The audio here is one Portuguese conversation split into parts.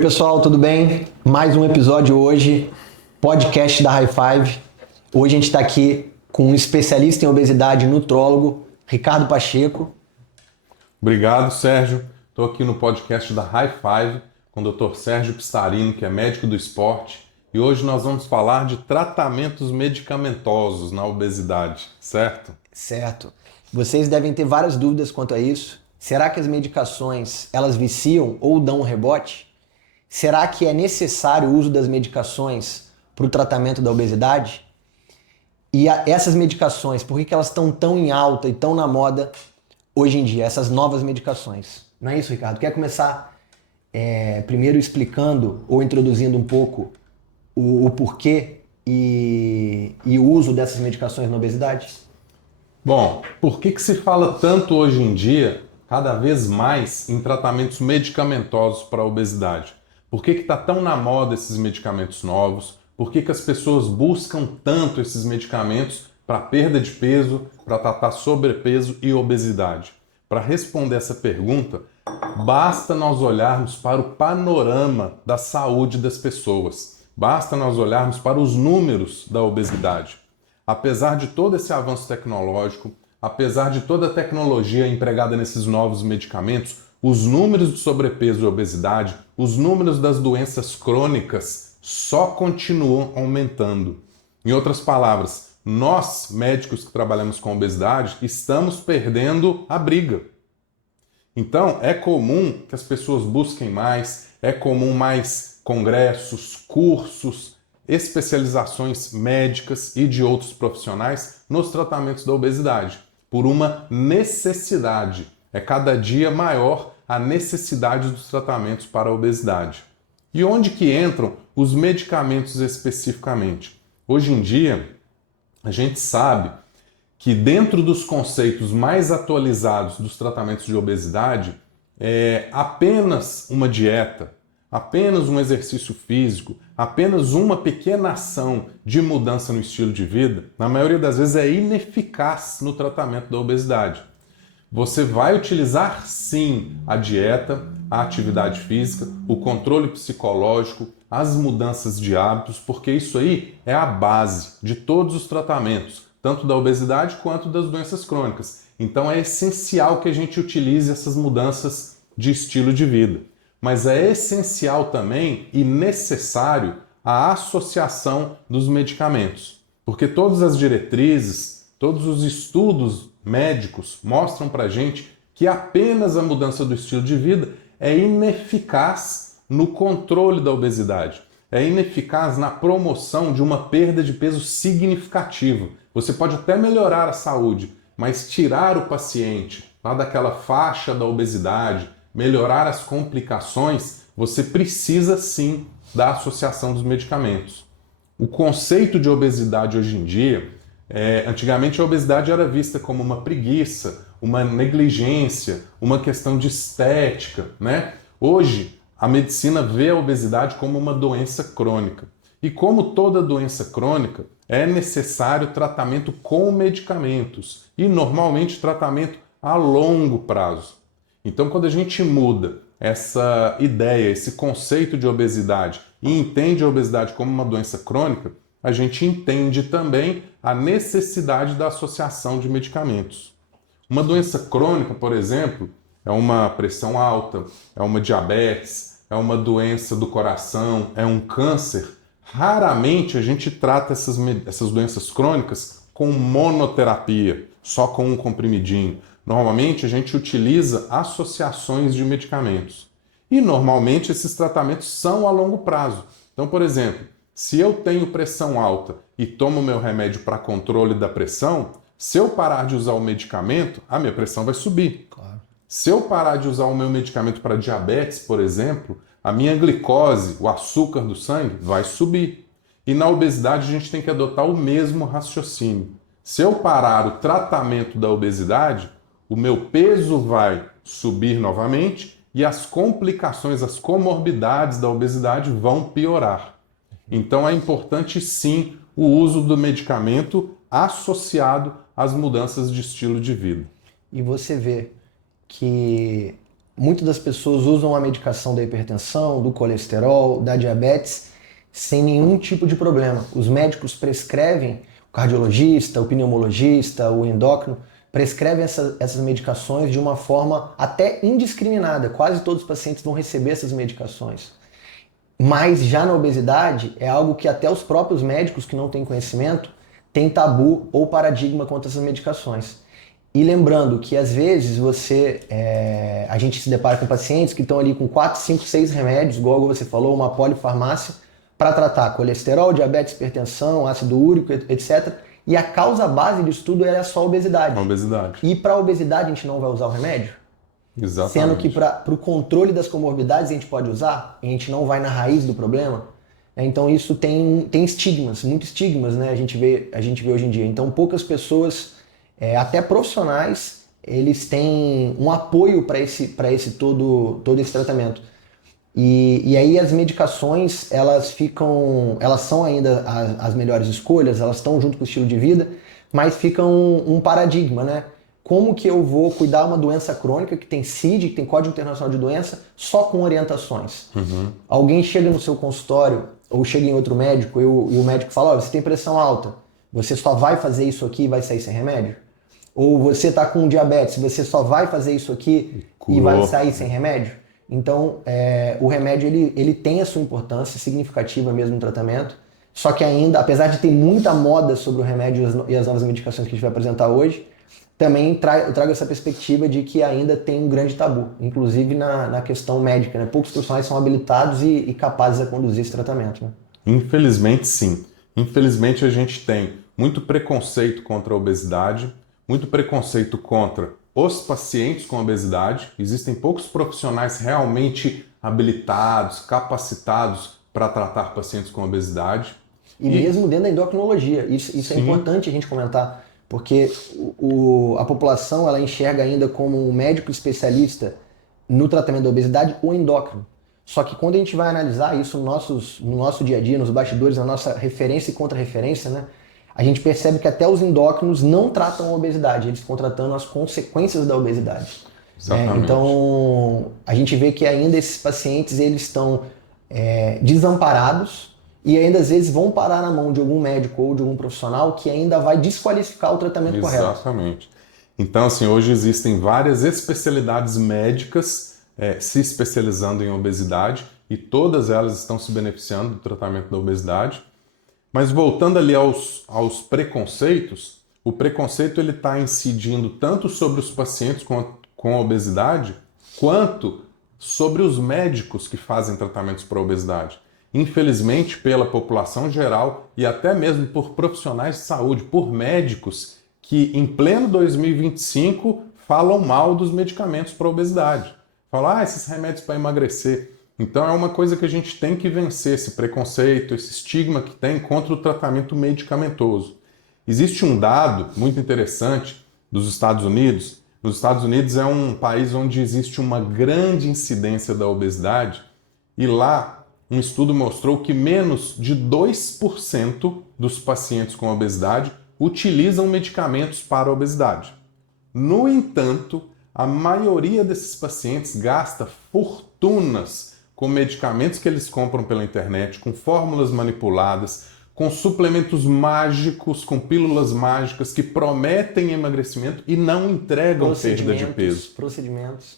Oi pessoal, tudo bem? Mais um episódio hoje, podcast da High Five. Hoje a gente está aqui com um especialista em obesidade, nutrólogo, Ricardo Pacheco. Obrigado, Sérgio. Estou aqui no podcast da High Five com o Dr. Sérgio Pistarino, que é médico do esporte, e hoje nós vamos falar de tratamentos medicamentosos na obesidade, certo? Certo. Vocês devem ter várias dúvidas quanto a isso. Será que as medicações, elas viciam ou dão um rebote? Será que é necessário o uso das medicações para o tratamento da obesidade? E essas medicações, por que elas estão tão em alta e tão na moda hoje em dia, essas novas medicações? Não é isso, Ricardo? Quer começar primeiro explicando ou introduzindo um pouco o porquê e o uso dessas medicações na obesidade? Bom, por que se fala tanto hoje em dia, cada vez mais, em tratamentos medicamentosos para a obesidade? Por que está tão na moda esses medicamentos novos? Por que as pessoas buscam tanto esses medicamentos para perda de peso, para tratar sobrepeso e obesidade? Para responder essa pergunta, basta nós olharmos para o panorama da saúde das pessoas. Basta nós olharmos para os números da obesidade. Apesar de todo esse avanço tecnológico, apesar de toda a tecnologia empregada nesses novos medicamentos, os números de sobrepeso e obesidade, os números das doenças crônicas só continuam aumentando. Em outras palavras, nós, médicos que trabalhamos com obesidade, estamos perdendo a briga. Então, é comum que as pessoas busquem mais, é comum mais congressos, cursos, especializações médicas e de outros profissionais nos tratamentos da obesidade, por uma necessidade. É cada dia maior a necessidade dos tratamentos para a obesidade. E onde que entram os medicamentos especificamente? Hoje em dia, a gente sabe que dentro dos conceitos mais atualizados dos tratamentos de obesidade, apenas uma dieta, apenas um exercício físico, apenas uma pequena ação de mudança no estilo de vida, na maioria das vezes é ineficaz no tratamento da obesidade. Você vai utilizar sim a dieta, a atividade física, o controle psicológico, as mudanças de hábitos, porque isso aí é a base de todos os tratamentos, tanto da obesidade quanto das doenças crônicas. Então é essencial que a gente utilize essas mudanças de estilo de vida. Mas é essencial também e necessário a associação dos medicamentos, porque todas as diretrizes, todos os estudos médicos mostram para a gente que apenas a mudança do estilo de vida é ineficaz no controle da obesidade, é ineficaz na promoção de uma perda de peso significativa. Você pode até melhorar a saúde, mas tirar o paciente lá daquela faixa da obesidade, melhorar as complicações, você precisa sim da associação dos medicamentos. O conceito de obesidade hoje em dia, antigamente a obesidade era vista como uma preguiça, uma negligência, uma questão de estética, né? Hoje, a medicina vê a obesidade como uma doença crônica. E como toda doença crônica, é necessário tratamento com medicamentos e, normalmente, tratamento a longo prazo. Então, quando a gente muda essa ideia, esse conceito de obesidade e entende a obesidade como uma doença crônica, a gente entende também a necessidade da associação de medicamentos. Uma doença crônica, por exemplo, é uma pressão alta, é uma diabetes, é uma doença do coração, é um câncer. Raramente a gente trata essas doenças crônicas com monoterapia, só com um comprimidinho. Normalmente a gente utiliza associações de medicamentos. E normalmente esses tratamentos são a longo prazo. Então, por exemplo, se eu tenho pressão alta e tomo meu remédio para controle da pressão, se eu parar de usar o medicamento, a minha pressão vai subir. Claro. Se eu parar de usar o meu medicamento para diabetes, por exemplo, a minha glicose, o açúcar do sangue, vai subir. E na obesidade a gente tem que adotar o mesmo raciocínio. Se eu parar o tratamento da obesidade, o meu peso vai subir novamente e as complicações, as comorbidades da obesidade vão piorar. Então é importante sim o uso do medicamento associado às mudanças de estilo de vida. E você vê que muitas das pessoas usam a medicação da hipertensão, do colesterol, da diabetes, sem nenhum tipo de problema. Os médicos prescrevem, o cardiologista, o pneumologista, o endócrino, prescrevem essas medicações de uma forma até indiscriminada. Quase todos os pacientes vão receber essas medicações. Mas já na obesidade, é algo que até os próprios médicos que não têm conhecimento têm tabu ou paradigma quanto a essas medicações. E lembrando que às vezes a gente se depara com pacientes que estão ali com 4, 5, 6 remédios, igual você falou, uma polifarmácia, para tratar colesterol, diabetes, hipertensão, ácido úrico, etc. E a causa base disso tudo é só a obesidade. A obesidade. E para a obesidade a gente não vai usar o remédio? Exatamente. Sendo que para o controle das comorbidades a gente pode usar, a gente não vai na raiz do problema. Então isso tem estigmas, muitos estigmas, né? A gente vê hoje em dia. Então poucas pessoas, até profissionais, eles têm um apoio para todo esse tratamento. E aí as medicações, elas são ainda as melhores escolhas, elas estão junto com o estilo de vida, mas fica um paradigma, né? Como que eu vou cuidar uma doença crônica que tem CID, que tem Código Internacional de Doença, só com orientações? Alguém chega no seu consultório ou chega em outro médico e o médico fala, você tem pressão alta, você só vai fazer isso aqui e vai sair sem remédio? Ou você está com diabetes, você só vai fazer isso aqui e vai sair sem remédio? Então, o remédio ele tem a sua importância significativa mesmo no tratamento, só que ainda, apesar de ter muita moda sobre o remédio e as novas medicações que a gente vai apresentar hoje, também eu trago essa perspectiva de que ainda tem um grande tabu, inclusive na questão médica, né? Poucos profissionais são habilitados e capazes de conduzir esse tratamento, né? Infelizmente, sim. Infelizmente, a gente tem muito preconceito contra a obesidade, muito preconceito contra os pacientes com obesidade. Existem poucos profissionais realmente habilitados, capacitados para tratar pacientes com obesidade. E mesmo dentro da endocrinologia, isso é importante a gente comentar, porque a população ela enxerga ainda como um médico especialista no tratamento da obesidade o endócrino. Só que quando a gente vai analisar isso no nosso dia a dia, nos bastidores, na nossa referência e contra-referência, né, a gente percebe que até os endócrinos não tratam a obesidade, eles estão tratando as consequências da obesidade. Então, a gente vê que ainda esses pacientes eles estão desamparados e ainda às vezes vão parar na mão de algum médico ou de algum profissional que ainda vai desqualificar o tratamento correto. Exatamente. Então, assim, hoje existem várias especialidades médicas se especializando em obesidade e todas elas estão se beneficiando do tratamento da obesidade. Mas voltando ali aos preconceitos, o preconceito ele está incidindo tanto sobre os pacientes com obesidade quanto sobre os médicos que fazem tratamentos para obesidade. Infelizmente, pela população geral e até mesmo por profissionais de saúde, por médicos que em pleno 2025 falam mal dos medicamentos para obesidade. Falam, esses remédios para emagrecer. Então é uma coisa que a gente tem que vencer, esse preconceito, esse estigma que tem contra o tratamento medicamentoso. Existe um dado muito interessante dos Estados Unidos. Os Estados Unidos é um país onde existe uma grande incidência da obesidade e lá um estudo mostrou que menos de 2% dos pacientes com obesidade utilizam medicamentos para a obesidade. No entanto, a maioria desses pacientes gasta fortunas com medicamentos que eles compram pela internet, com fórmulas manipuladas, com suplementos mágicos, com pílulas mágicas que prometem emagrecimento e não entregam perda de peso.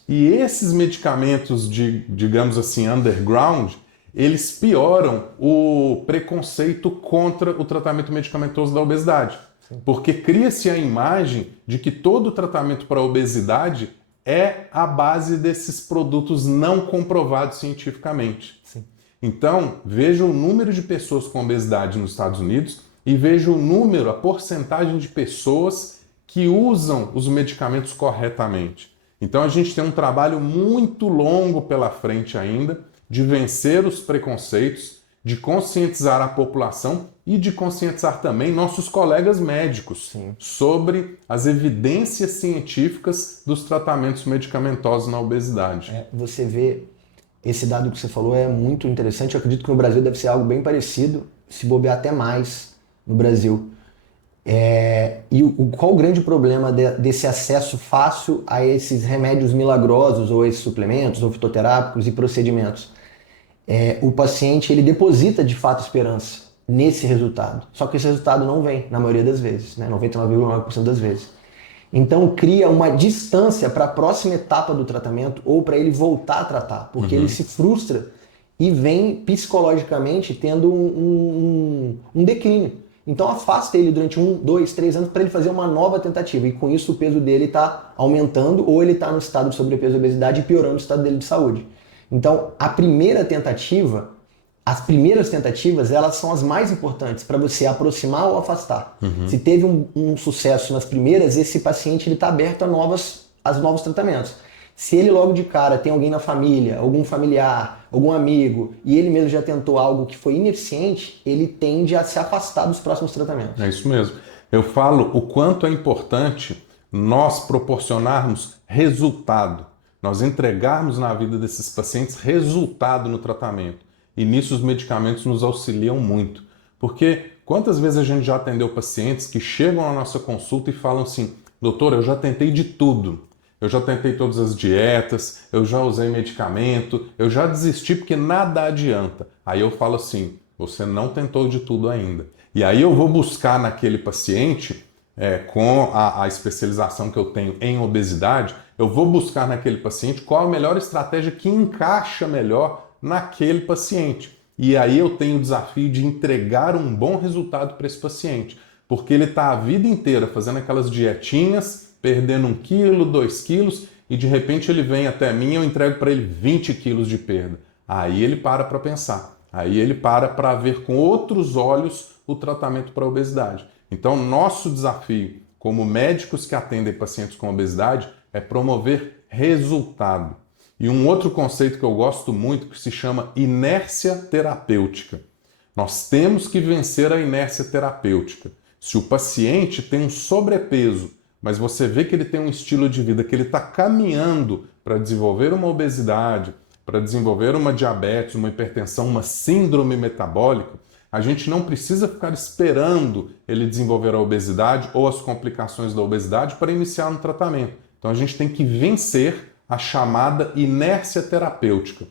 E esses medicamentos digamos assim, underground, eles pioram o preconceito contra o tratamento medicamentoso da obesidade. Sim. Porque cria-se a imagem de que todo tratamento para a obesidade é a base desses produtos não comprovados cientificamente. Sim. Então, veja o número de pessoas com obesidade nos Estados Unidos e veja a porcentagem de pessoas que usam os medicamentos corretamente. Então, a gente tem um trabalho muito longo pela frente ainda de vencer os preconceitos, de conscientizar a população e de conscientizar também nossos colegas médicos sobre as evidências científicas dos tratamentos medicamentosos na obesidade. Você vê, esse dado que você falou é muito interessante. Eu acredito que no Brasil deve ser algo bem parecido, se bobear até mais no Brasil. Qual o grande problema desse acesso fácil a esses remédios milagrosos, ou esses suplementos, ou fitoterápicos e procedimentos? O paciente ele deposita de fato esperança nesse resultado, só que esse resultado não vem, na maioria das vezes, né? 99,9% das vezes. Então cria uma distância para a próxima etapa do tratamento ou para ele voltar a tratar, porque ele se frustra e vem psicologicamente tendo um declínio. Então afasta ele durante 1, 2, 3 anos para ele fazer uma nova tentativa, e com isso o peso dele está aumentando, ou ele está no estado de sobrepeso e obesidade e piorando o estado dele de saúde. Então as primeiras tentativas, elas são as mais importantes para você aproximar ou afastar. Se teve um sucesso nas primeiras, esse paciente está aberto a novos tratamentos. Se ele logo de cara tem alguém na família, algum familiar, algum amigo, e ele mesmo já tentou algo que foi ineficiente, ele tende a se afastar dos próximos tratamentos. É isso mesmo. Eu falo o quanto é importante nós proporcionarmos resultado, nós entregarmos na vida desses pacientes resultado no tratamento. E nisso os medicamentos nos auxiliam muito. Porque quantas vezes a gente já atendeu pacientes que chegam à nossa consulta e falam assim: doutor, eu já tentei de tudo. Eu já tentei todas as dietas, eu já usei medicamento, eu já desisti porque nada adianta. Aí eu falo assim: você não tentou de tudo ainda. E aí eu vou buscar naquele paciente, com a especialização que eu tenho em obesidade, eu vou buscar naquele paciente qual a melhor estratégia que encaixa melhor naquele paciente. E aí eu tenho o desafio de entregar um bom resultado para esse paciente, porque ele está a vida inteira fazendo aquelas dietinhas, perdendo 1 quilo, 2 quilos, e de repente ele vem até mim e eu entrego para ele 20 quilos de perda. Aí ele para pensar, aí ele para ver com outros olhos o tratamento para a obesidade. Então, nosso desafio como médicos que atendem pacientes com obesidade é promover resultado. E um outro conceito que eu gosto muito, que se chama inércia terapêutica. Nós temos que vencer a inércia terapêutica. Se o paciente tem um sobrepeso, mas você vê que ele tem um estilo de vida, que ele está caminhando para desenvolver uma obesidade, para desenvolver uma diabetes, uma hipertensão, uma síndrome metabólica, a gente não precisa ficar esperando ele desenvolver a obesidade ou as complicações da obesidade para iniciar um tratamento. Então a gente tem que vencer a chamada inércia terapêutica.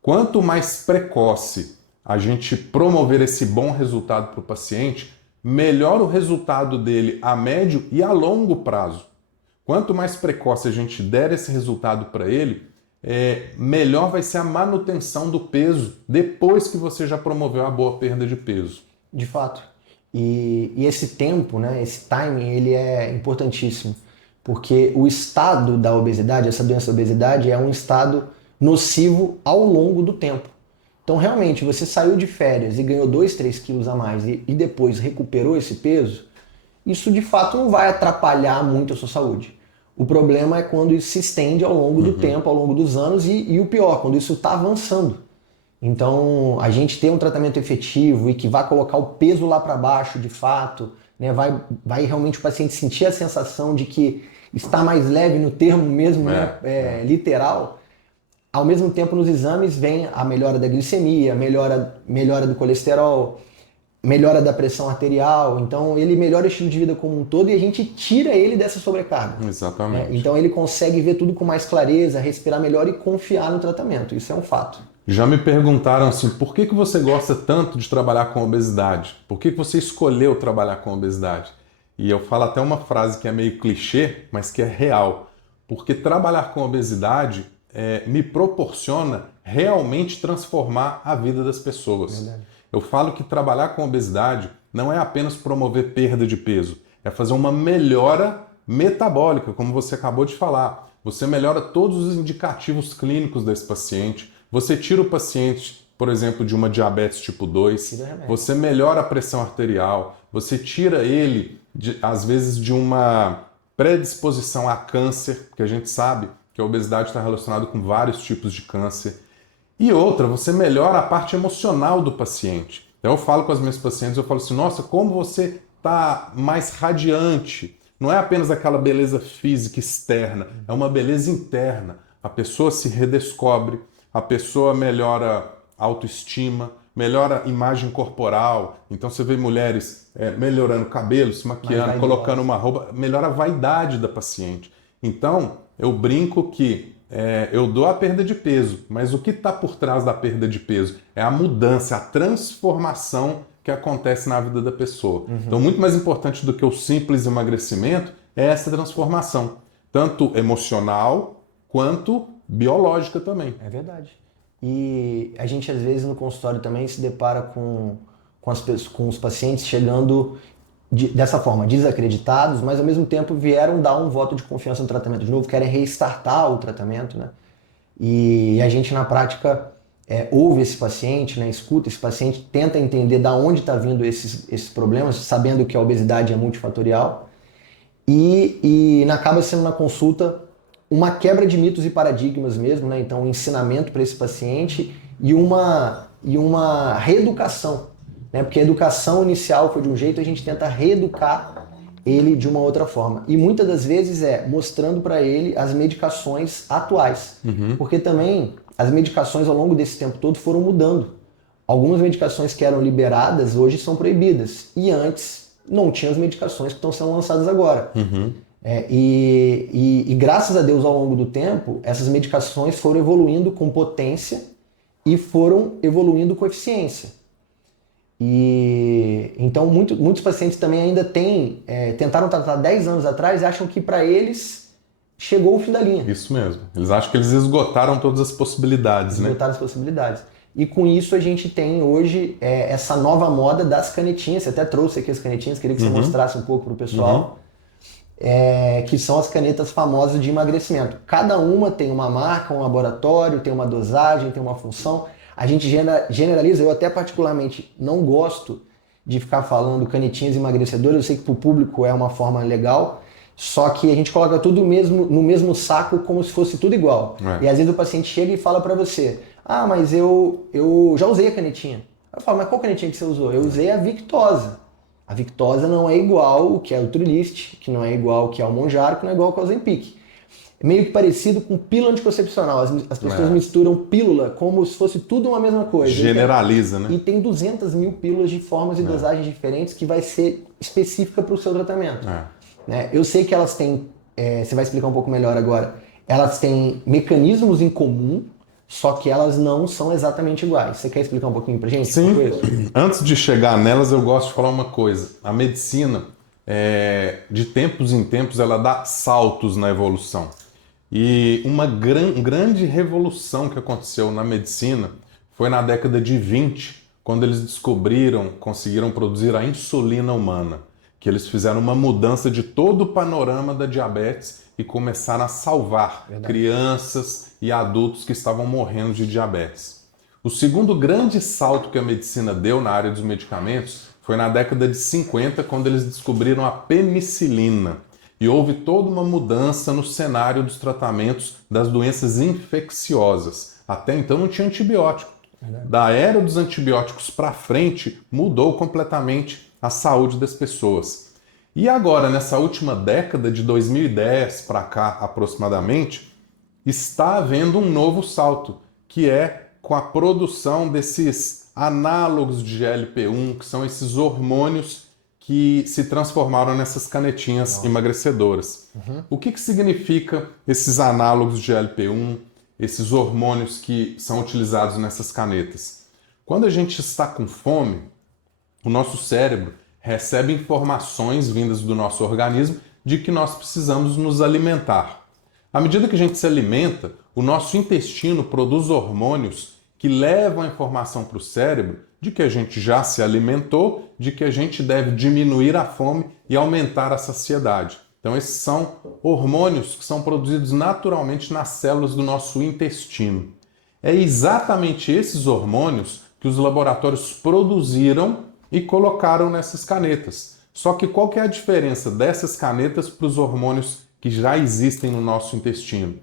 Quanto mais precoce a gente promover esse bom resultado para o paciente, melhor o resultado dele a médio e a longo prazo. Quanto mais precoce a gente der esse resultado para ele, melhor vai ser a manutenção do peso depois que você já promoveu a boa perda de peso. De fato. E esse tempo, né, esse timing, ele é importantíssimo. Porque o estado da obesidade, essa doença da obesidade, é um estado nocivo ao longo do tempo. Então, realmente, você saiu de férias e ganhou 2, 3 quilos a mais e depois recuperou esse peso, isso de fato não vai atrapalhar muito a sua saúde. O problema é quando isso se estende ao longo do tempo, ao longo dos anos e o pior, quando isso está avançando. Então, a gente ter um tratamento efetivo e que vai colocar o peso lá para baixo, de fato, né, vai realmente o paciente sentir a sensação de que está mais leve no termo mesmo, literal. Ao mesmo tempo, nos exames vem a melhora da glicemia, melhora do colesterol, melhora da pressão arterial. Então, ele melhora o estilo de vida como um todo e a gente tira ele dessa sobrecarga. Exatamente. Então, ele consegue ver tudo com mais clareza, respirar melhor e confiar no tratamento. Isso é um fato. Já me perguntaram assim, por que você gosta tanto de trabalhar com obesidade? Por que você escolheu trabalhar com obesidade? E eu falo até uma frase que é meio clichê, mas que é real. Porque trabalhar com obesidade me proporciona realmente transformar a vida das pessoas. Verdade. Eu falo que trabalhar com obesidade não é apenas promover perda de peso, é fazer uma melhora metabólica, como você acabou de falar. Você melhora todos os indicativos clínicos desse paciente, você tira o paciente, por exemplo, de uma diabetes tipo 2, você melhora a pressão arterial, você tira ele, às vezes, de uma predisposição a câncer, porque a gente sabe que a obesidade está relacionada com vários tipos de câncer. E outra, você melhora a parte emocional do paciente. Então eu falo com as minhas pacientes, eu falo assim, nossa, como você está mais radiante. Não é apenas aquela beleza física externa, é uma beleza interna. A pessoa se redescobre, a pessoa melhora a autoestima, melhora a imagem corporal. Então você vê mulheres melhorando o cabelo, se maquiando, colocando uma roupa, melhora a vaidade da paciente. Então, eu brinco que eu dou a perda de peso, mas o que está por trás da perda de peso é a mudança, a transformação que acontece na vida da pessoa. Então, muito mais importante do que o simples emagrecimento é essa transformação, tanto emocional quanto biológica também. É verdade. E a gente, às vezes, no consultório também se depara com os pacientes chegando dessa forma, desacreditados, mas ao mesmo tempo vieram dar um voto de confiança no tratamento de novo, querem restartar o tratamento, né? E a gente, na prática, ouve esse paciente, né? Escuta esse paciente, tenta entender de onde está vindo esses problemas, sabendo que a obesidade é multifatorial, e acaba sendo na consulta uma quebra de mitos e paradigmas mesmo, né? Então, um ensinamento para esse paciente e uma reeducação, né? Porque a educação inicial foi de um jeito, a gente tenta reeducar ele de uma outra forma. E muitas das vezes mostrando para ele as medicações atuais. Porque também as medicações ao longo desse tempo todo foram mudando. Algumas medicações que eram liberadas hoje são proibidas. E antes não tinha as medicações que estão sendo lançadas agora. E graças a Deus, ao longo do tempo, essas medicações foram evoluindo com potência e foram evoluindo com eficiência. E então muitos pacientes também ainda tentaram tratar 10 anos atrás e acham que para eles chegou o fim da linha. Isso mesmo. Eles acham que eles esgotaram todas as possibilidades, né? Esgotaram as possibilidades. E com isso a gente tem hoje essa nova moda das canetinhas. Você até trouxe aqui as canetinhas, queria que você mostrasse um pouco para o pessoal. Que são as canetas famosas de emagrecimento. Cada uma tem uma marca, um laboratório, tem uma dosagem, tem uma função. A gente generaliza, eu até particularmente não gosto de ficar falando canetinhas emagrecedoras, eu sei que para o público é uma forma legal, só que a gente coloca tudo no mesmo saco como se fosse tudo igual. E às vezes o paciente chega e fala para você, mas eu já usei a canetinha. Eu falo, mas qual canetinha que você usou? Eu usei a Victoza. A Victoza não é igual o que é o Trilist, que não é igual o que é o Monjaro, que não é igual ao que é o Ozempic. É meio que parecido com pílula anticoncepcional. As pessoas misturam pílula como se fosse tudo uma mesma coisa. Generaliza, né? E tem 200 mil pílulas de formas e dosagens diferentes que vai ser específica para o seu tratamento. Né? Eu sei que elas têm, você vai explicar um pouco melhor agora, elas têm mecanismos em comum, só que elas não são exatamente iguais. Você quer explicar um pouquinho pra gente? Sim. Antes de chegar nelas, eu gosto de falar uma coisa. A medicina, de tempos em tempos, ela dá saltos na evolução. E uma grande revolução que aconteceu na medicina foi na década de 20, quando eles conseguiram produzir a insulina humana, que eles fizeram uma mudança de todo o panorama da diabetes e começaram a salvar crianças e adultos que estavam morrendo de diabetes. O segundo grande salto que a medicina deu na área dos medicamentos foi na década de 50, quando eles descobriram a penicilina. E houve toda uma mudança no cenário dos tratamentos das doenças infecciosas. Até então não tinha antibiótico. Da era dos antibióticos para frente, mudou completamente a saúde das pessoas. E agora, nessa última década, de 2010 para cá aproximadamente, está havendo um novo salto, que é com a produção desses análogos de GLP-1, que são esses hormônios que se transformaram nessas canetinhas emagrecedoras. O que significa esses análogos de GLP-1, esses hormônios que são utilizados nessas canetas? Quando a gente está com fome, o nosso cérebro recebe informações vindas do nosso organismo de que nós precisamos nos alimentar. À medida que a gente se alimenta, o nosso intestino produz hormônios que levam a informação para o cérebro de que a gente já se alimentou, de que a gente deve diminuir a fome e aumentar a saciedade. Então, esses são hormônios que são produzidos naturalmente nas células do nosso intestino. É exatamente esses hormônios que os laboratórios produziram e colocaram nessas canetas. Só que qual que é a diferença dessas canetas para os hormônios que já existem no nosso intestino?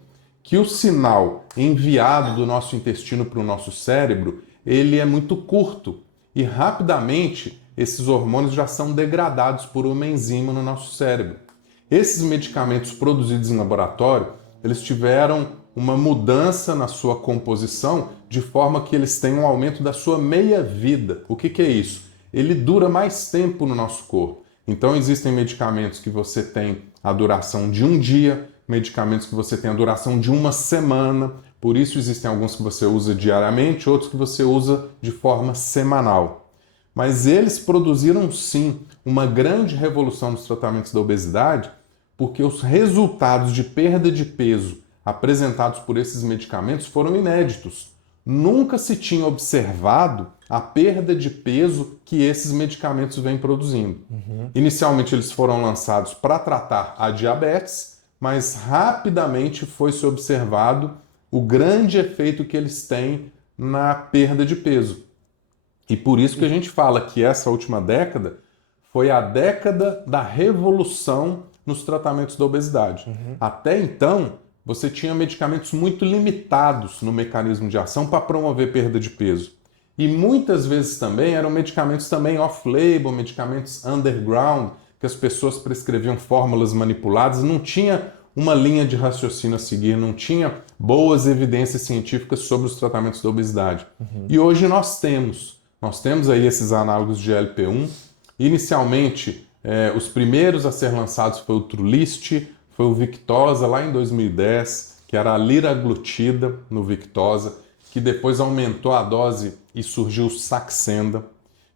Que o sinal enviado do nosso intestino para o nosso cérebro, ele é muito curto e rapidamente esses hormônios já são degradados por uma enzima no nosso cérebro. Esses medicamentos produzidos em laboratório, eles tiveram uma mudança na sua composição de forma que eles tenham um aumento da sua meia-vida. O que é isso? Ele dura mais tempo no nosso corpo. Então existem medicamentos que você tem a duração de um dia, medicamentos que você tem a duração de uma semana, por isso existem alguns que você usa diariamente, outros que você usa de forma semanal. Mas eles produziram sim uma grande revolução nos tratamentos da obesidade, porque os resultados de perda de peso apresentados por esses medicamentos foram inéditos. Nunca se tinha observado a perda de peso que esses medicamentos vêm produzindo. Inicialmente eles foram lançados para tratar a diabetes, mas rapidamente foi-se observado o grande efeito que eles têm na perda de peso. E por isso que a gente fala que essa última década foi a década da revolução nos tratamentos da obesidade. Até então, você tinha medicamentos muito limitados no mecanismo de ação para promover perda de peso. E muitas vezes também eram medicamentos também off-label, medicamentos underground, que as pessoas prescreviam fórmulas manipuladas, não tinha uma linha de raciocínio a seguir, não tinha boas evidências científicas sobre os tratamentos da obesidade. E hoje nós temos aí esses análogos de GLP-1. Inicialmente, os primeiros a ser lançados foi o Trulicity, foi o Victoza lá em 2010, que era a liraglutida no Victoza, que depois aumentou a dose e surgiu o Saxenda.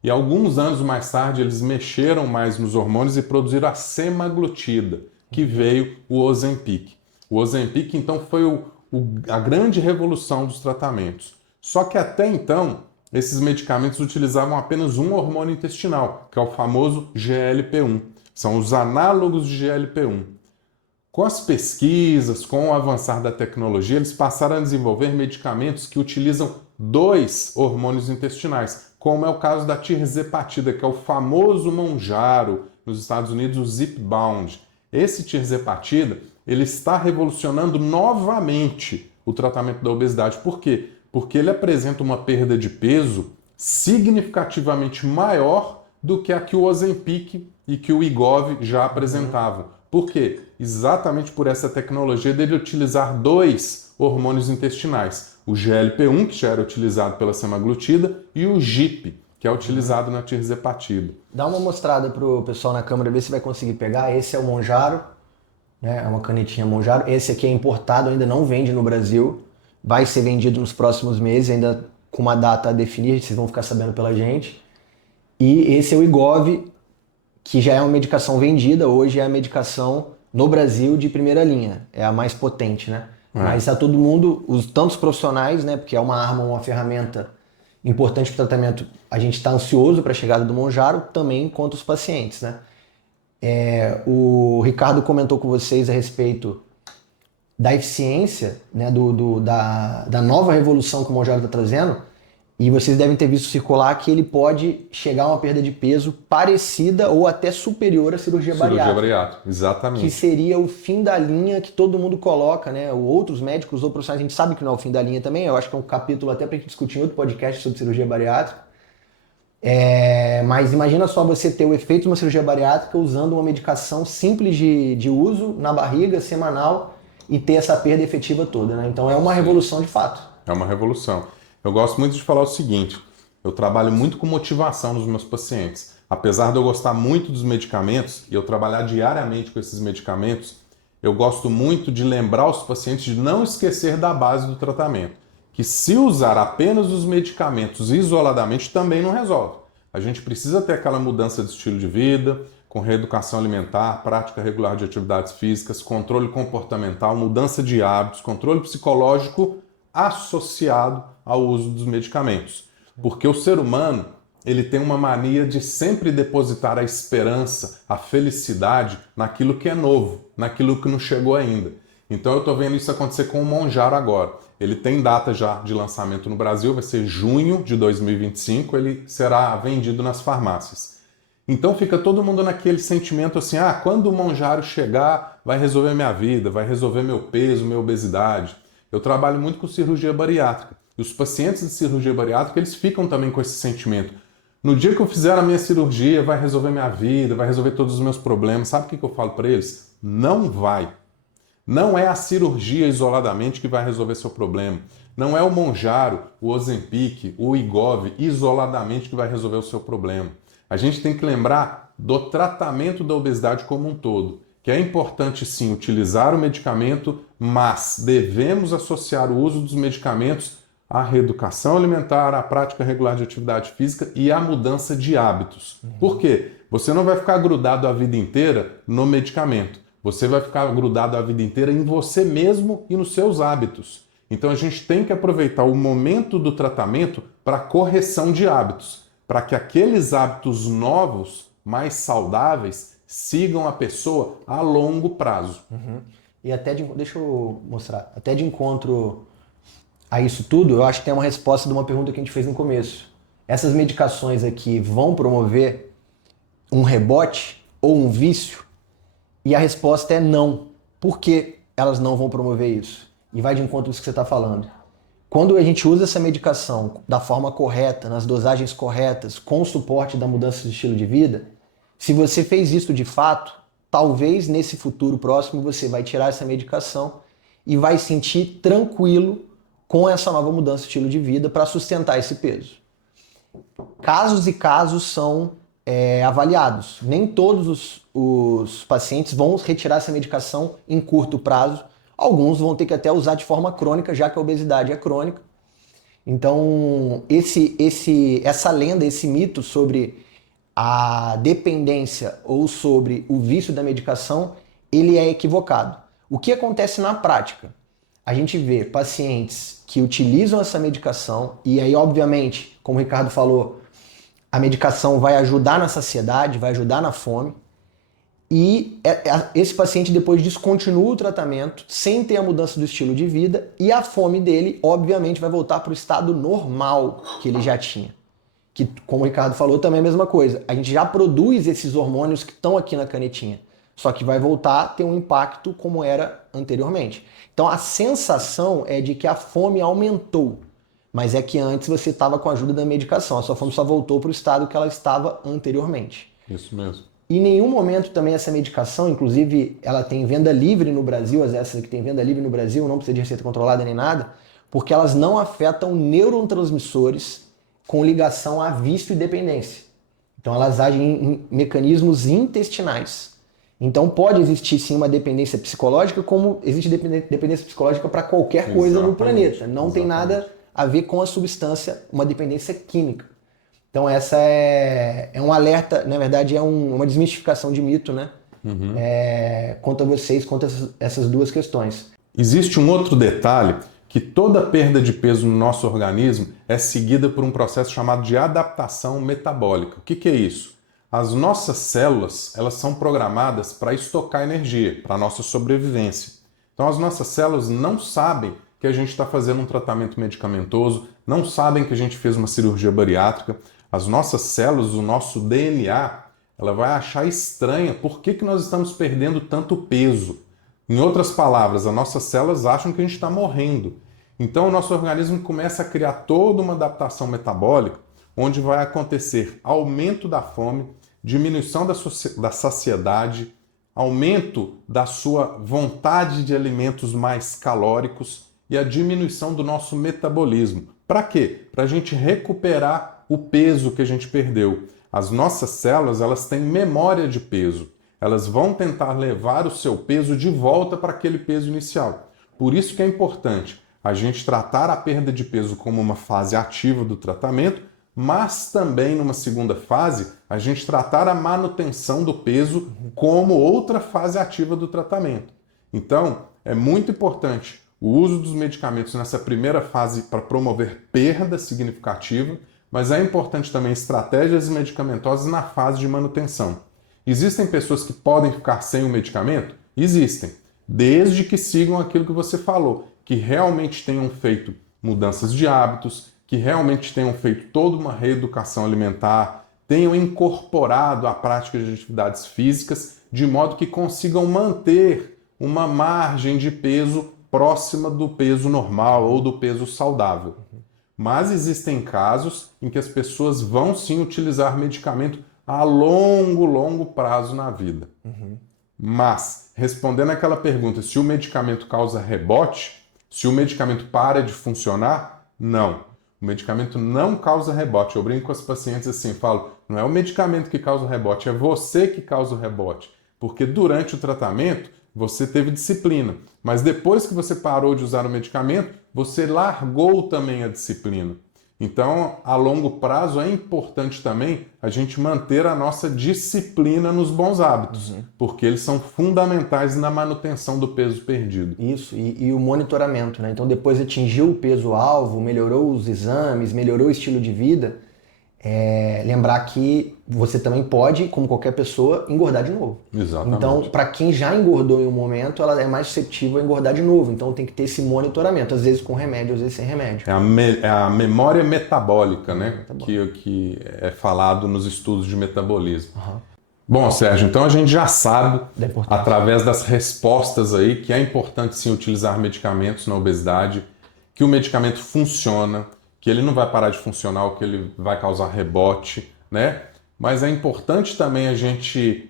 E alguns anos mais tarde eles mexeram mais nos hormônios e produziram a semaglutida, que veio o Ozempic. O Ozempic então foi a grande revolução dos tratamentos. Só que até então esses medicamentos utilizavam apenas um hormônio intestinal, que é o famoso GLP-1. São os análogos de GLP-1. Com as pesquisas, com o avançar da tecnologia, eles passaram a desenvolver medicamentos que utilizam 2 hormônios intestinais, como é o caso da tirzepatida, que é o famoso Mounjaro, nos Estados Unidos, o Zepbound. Esse tirzepatida, ele está revolucionando novamente o tratamento da obesidade. Por quê? Porque ele apresenta uma perda de peso significativamente maior do que a que o Ozempic e que o Wegovy já apresentavam. Por quê? Exatamente por essa tecnologia dele utilizar 2 hormônios intestinais. O GLP-1, que já era utilizado pela semaglutida, e o GIP, que é utilizado na tirzepatida. Dá uma mostrada pro pessoal na câmera, ver se vai conseguir pegar. Esse é o Mounjaro, né? É uma canetinha Mounjaro. Esse aqui é importado, ainda não vende no Brasil. Vai ser vendido nos próximos meses, ainda com uma data a definir, vocês vão ficar sabendo pela gente. E esse é o Wegovy, que já é uma medicação vendida, hoje é a medicação no Brasil de primeira linha, é a mais potente, né? Mas a todo mundo, tanto os profissionais, né, porque é uma arma, uma ferramenta importante para o tratamento, a gente está ansioso para a chegada do Mounjaro, também quanto os pacientes, né? O Ricardo comentou com vocês a respeito da eficiência, né, da nova revolução que o Mounjaro está trazendo, e vocês devem ter visto circular que ele pode chegar a uma perda de peso parecida ou até superior à cirurgia bariátrica. Cirurgia bariátrica, exatamente. Que seria o fim da linha que todo mundo coloca, né? Outros médicos ou profissionais, a gente sabe que não é o fim da linha também, eu acho que é um capítulo até para a gente discutir em outro podcast sobre cirurgia bariátrica. Mas imagina só você ter o efeito de uma cirurgia bariátrica usando uma medicação simples de uso na barriga, semanal, e ter essa perda efetiva toda, né? Então é uma revolução de fato. É uma revolução. Eu gosto muito de falar o seguinte, eu trabalho muito com motivação nos meus pacientes. Apesar de eu gostar muito dos medicamentos e eu trabalhar diariamente com esses medicamentos, eu gosto muito de lembrar os pacientes de não esquecer da base do tratamento. Que se usar apenas os medicamentos isoladamente também não resolve. A gente precisa ter aquela mudança de estilo de vida, com reeducação alimentar, prática regular de atividades físicas, controle comportamental, mudança de hábitos, controle psicológico associado ao uso dos medicamentos. Porque o ser humano, ele tem uma mania de sempre depositar a esperança, a felicidade naquilo que é novo, naquilo que não chegou ainda. Então eu estou vendo isso acontecer com o Mounjaro agora. Ele tem data já de lançamento no Brasil, vai ser junho de 2025, ele será vendido nas farmácias. Então fica todo mundo naquele sentimento assim, quando o Mounjaro chegar, vai resolver minha vida, vai resolver meu peso, minha obesidade. Eu trabalho muito com cirurgia bariátrica. E os pacientes de cirurgia bariátrica, eles ficam também com esse sentimento. No dia que eu fizer a minha cirurgia, vai resolver minha vida, vai resolver todos os meus problemas. Sabe o que eu falo para eles? Não vai. Não é a cirurgia isoladamente que vai resolver seu problema. Não é o Mounjaro, o Ozempic, o Wegovy isoladamente que vai resolver o seu problema. A gente tem que lembrar do tratamento da obesidade como um todo, que é importante sim utilizar o medicamento, mas devemos associar o uso dos medicamentos à reeducação alimentar, à prática regular de atividade física e à mudança de hábitos. Por quê? Você não vai ficar grudado a vida inteira no medicamento. Você vai ficar grudado a vida inteira em você mesmo e nos seus hábitos. Então a gente tem que aproveitar o momento do tratamento para correção de hábitos, para que aqueles hábitos novos, mais saudáveis, sigam a pessoa a longo prazo. E até deixa eu mostrar, até de encontro a isso tudo, eu acho que tem uma resposta de uma pergunta que a gente fez no começo. Essas medicações aqui vão promover um rebote ou um vício? E a resposta é não. Por que elas não vão promover isso? E vai de encontro isso que você está falando. Quando a gente usa essa medicação da forma correta, nas dosagens corretas, com o suporte da mudança de estilo de vida, se você fez isso de fato, talvez nesse futuro próximo você vai tirar essa medicação e vai sentir tranquilo com essa nova mudança de estilo de vida para sustentar esse peso. Casos e casos são avaliados. Nem todos os pacientes vão retirar essa medicação em curto prazo. Alguns vão ter que até usar de forma crônica, já que a obesidade é crônica. Então, essa lenda, esse mito sobre a dependência ou sobre o vício da medicação, ele é equivocado. O que acontece na prática? A gente vê pacientes que utilizam essa medicação e aí, obviamente, como o Ricardo falou, a medicação vai ajudar na saciedade, vai ajudar na fome. E esse paciente depois descontinua o tratamento sem ter a mudança do estilo de vida e a fome dele, obviamente, vai voltar para o estado normal que ele já tinha. Que, como o Ricardo falou, também é a mesma coisa. A gente já produz esses hormônios que estão aqui na canetinha, só que vai voltar a ter um impacto como era anteriormente. Então a sensação é de que a fome aumentou, mas é que antes você estava com a ajuda da medicação, a sua fome só voltou para o estado que ela estava anteriormente. Isso mesmo. Em nenhum momento também essa medicação, inclusive ela tem venda livre no Brasil, essas que tem venda livre no Brasil, não precisa de receita controlada nem nada, porque elas não afetam neurotransmissores com ligação a vício e dependência. Então elas agem em mecanismos intestinais. Então pode existir sim uma dependência psicológica, como existe dependência psicológica para qualquer coisa no planeta. Não tem nada a ver com a substância, uma dependência química. Então essa é um alerta, na verdade é uma desmistificação de mito, né? Quanto a vocês, quanto a essas duas questões. Existe um outro detalhe, que toda perda de peso no nosso organismo é seguida por um processo chamado de adaptação metabólica. O que é isso? As nossas células, elas são programadas para estocar energia, para a nossa sobrevivência. Então as nossas células não sabem que a gente está fazendo um tratamento medicamentoso, não sabem que a gente fez uma cirurgia bariátrica. As nossas células, o nosso DNA, ela vai achar estranha por que nós estamos perdendo tanto peso. Em outras palavras, as nossas células acham que a gente está morrendo. Então o nosso organismo começa a criar toda uma adaptação metabólica, onde vai acontecer aumento da fome, diminuição da saciedade, aumento da sua vontade de alimentos mais calóricos e a diminuição do nosso metabolismo. Para quê? Para a gente recuperar o peso que a gente perdeu. As nossas células, elas têm memória de peso. Elas vão tentar levar o seu peso de volta para aquele peso inicial. Por isso que é importante a gente tratar a perda de peso como uma fase ativa do tratamento, mas também numa segunda fase, a gente tratar a manutenção do peso como outra fase ativa do tratamento. Então, é muito importante o uso dos medicamentos nessa primeira fase para promover perda significativa, mas é importante também estratégias medicamentosas na fase de manutenção. Existem pessoas que podem ficar sem o medicamento? Existem, desde que sigam aquilo que você falou, que realmente tenham feito mudanças de hábitos, que realmente tenham feito toda uma reeducação alimentar, tenham incorporado a prática de atividades físicas, de modo que consigam manter uma margem de peso próxima do peso normal ou do peso saudável. Mas existem casos em que as pessoas vão sim utilizar medicamento a longo prazo na vida. Mas, respondendo aquela pergunta, se o medicamento causa rebote, se o medicamento para de funcionar, não. O medicamento não causa rebote. Eu brinco com as pacientes assim, falo, não é o medicamento que causa o rebote, é você que causa o rebote. Porque durante o tratamento, você teve disciplina. Mas depois que você parou de usar o medicamento, você largou também a disciplina. Então, a longo prazo, é importante também a gente manter a nossa disciplina nos bons hábitos, porque eles são fundamentais na manutenção do peso perdido. Isso, e o monitoramento, né? Então, depois atingiu o peso-alvo, melhorou os exames, melhorou o estilo de vida, lembrar que você também pode, como qualquer pessoa, engordar de novo. Exatamente. Então, para quem já engordou em um momento, ela é mais suscetível a engordar de novo. Então, tem que ter esse monitoramento, às vezes com remédio, às vezes sem remédio. É a memória metabólica, né? Que é falado nos estudos de metabolismo. Bom, Sérgio, então a gente já sabe, através das respostas aí, que é importante sim utilizar medicamentos na obesidade, que o medicamento funciona, que ele não vai parar de funcionar, ou que ele vai causar rebote, né? Mas é importante também a gente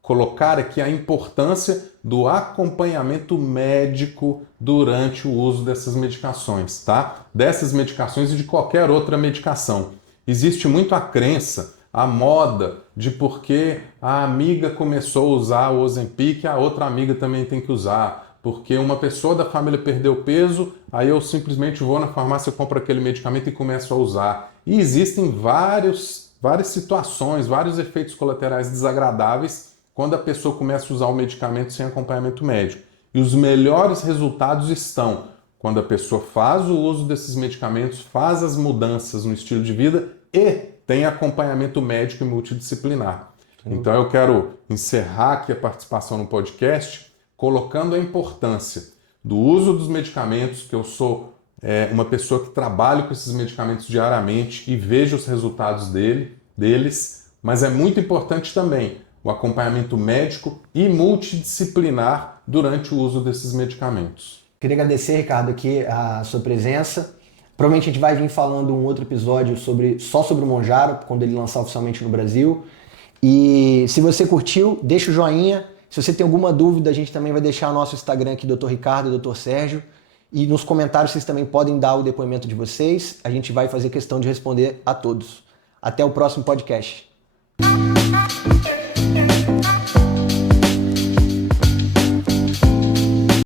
colocar aqui a importância do acompanhamento médico durante o uso dessas medicações, tá? Dessas medicações e de qualquer outra medicação. Existe muito a crença, a moda de porque a amiga começou a usar o Ozempic, a outra amiga também tem que usar. Porque uma pessoa da família perdeu peso, aí eu simplesmente vou na farmácia, compro aquele medicamento e começo a usar. E existem várias situações, vários efeitos colaterais desagradáveis quando a pessoa começa a usar o medicamento sem acompanhamento médico. E os melhores resultados estão quando a pessoa faz o uso desses medicamentos, faz as mudanças no estilo de vida e tem acompanhamento médico e multidisciplinar. Então eu quero encerrar aqui a participação no podcast colocando a importância do uso dos medicamentos, que eu sou uma pessoa que trabalha com esses medicamentos diariamente e vejo os resultados deles, mas é muito importante também o acompanhamento médico e multidisciplinar durante o uso desses medicamentos. Queria agradecer, Ricardo, aqui a sua presença. Provavelmente a gente vai vir falando um outro episódio só sobre o Mounjaro, quando ele lançar oficialmente no Brasil. E se você curtiu, deixa o joinha. Se você tem alguma dúvida, a gente também vai deixar o nosso Instagram aqui, Dr. Ricardo e Dr. Sérgio. E nos comentários vocês também podem dar o depoimento de vocês. A gente vai fazer questão de responder a todos. Até o próximo podcast.